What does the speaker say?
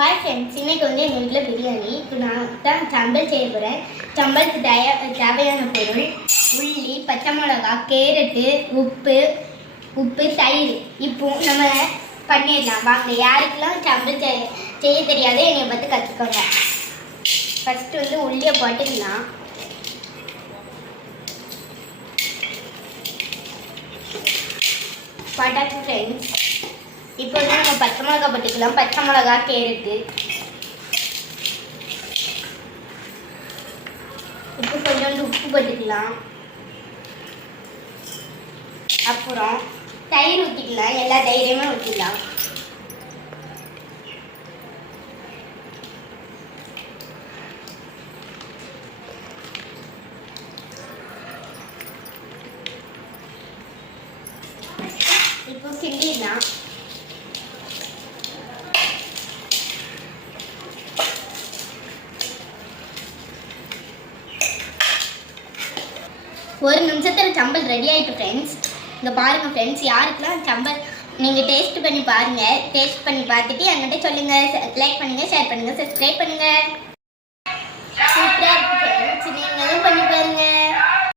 Hi friends, இன்னைக்கு எங்கள் வீட்டில் பிரியாணி. இப்போ நான் தான் சம்பல் செய்ய போகிறேன். சம்பலுக்கு தேவையான பொருள் உள்ளி, பச்சை மிளகா, கேரட்டு, உப்பு, தயிர். இப்போ நம்ம பண்ணிடலாம் வாங்க. யாருக்கெல்லாம் சம்பல் செய்ய தெரியாதோ என்னை பார்த்து கற்றுக்கோங்க. ஃபஸ்ட்டு உள்ளியை போட்டுக்கலாம். போட்டாச்சு ஃப்ரெண்ட்ஸ். இப்போ நம்ம பச்சை மிளகா போட்டுக்கலாம். பச்சை மிளகா, கேரட்டு, இப்போ கொஞ்சோண்டு உப்பு போட்டுக்கலாம். அப்புறம் தயிர் ஊற்றிக்கலாம். எல்லா தயிரையுமே ஊற்றிக்கலாம். இப்போ கிண்டிடலாம். ஒரு நிமிஷத்தில் சம்பல் ரெடி ஆகிட்டு ஃப்ரெண்ட்ஸ். இங்கே பாருங்கள் ஃப்ரெண்ட்ஸ், யாருக்கெல்லாம் சம்பல் நீங்கள் டேஸ்ட் பண்ணி பாருங்கள். டேஸ்ட் பண்ணி பார்த்துட்டு என்கிட்ட சொல்லுங்கள். லைக் பண்ணுங்கள், ஷேர் பண்ணுங்கள், சப்ஸ்கிரைப் பண்ணுங்கள். சூப்பராக